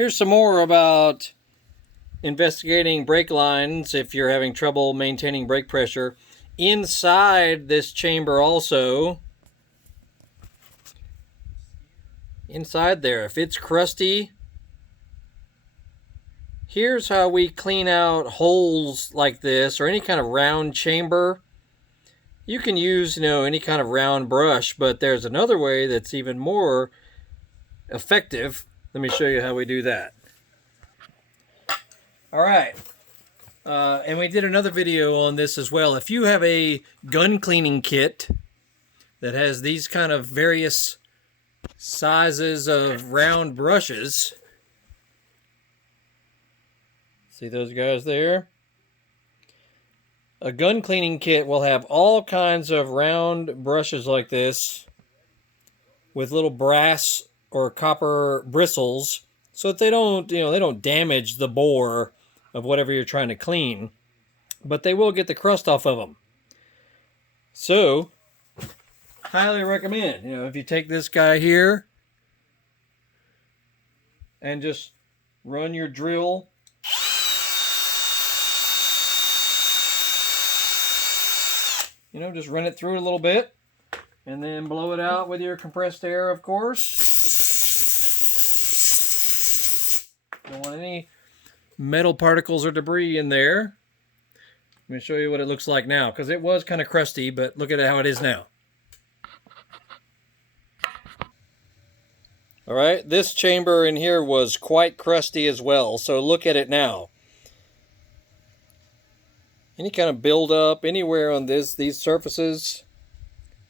Here's some more about investigating brake lines if you're having trouble maintaining brake pressure. Inside this chamber also, inside there, if it's crusty, here's how we clean out holes like this or any kind of round chamber. You can use, any kind of round brush, but there's another way that's even more effective. Let me show you how we do that. All right. And we did another video on this as well. If you have a gun cleaning kit that has these kind of various sizes of round brushes, see those guys there? A gun cleaning kit will have all kinds of round brushes like this with little brass or copper bristles so that they don't damage the bore of whatever you're trying to clean, but they will get the crust off of them. So, highly recommend, if you take this guy here and just run your drill just run it through a little bit and then blow it out with your compressed air, of course. Don't want any metal particles or debris in there. Let me show you what it looks like now, because it was kind of crusty, but look at how it is now. All right, this chamber in here was quite crusty as well, so look at it now. Any kind of buildup anywhere on these surfaces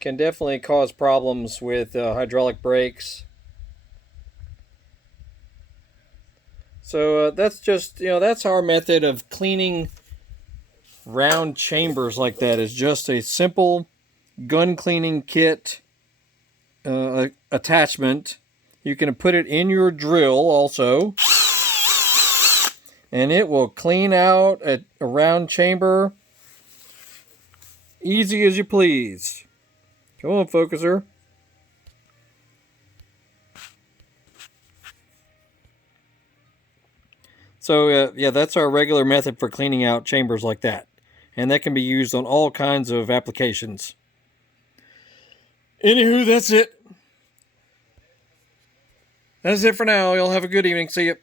can definitely cause problems with hydraulic brakes. So that's just, that's our method of cleaning round chambers like that, is just a simple gun cleaning kit attachment. You can put it in your drill also, and it will clean out a round chamber easy as you please. Come on, focuser. So yeah, that's our regular method for cleaning out chambers like that. And that can be used on all kinds of applications. Anywho, that's it. That's it for now. Y'all have a good evening. See you.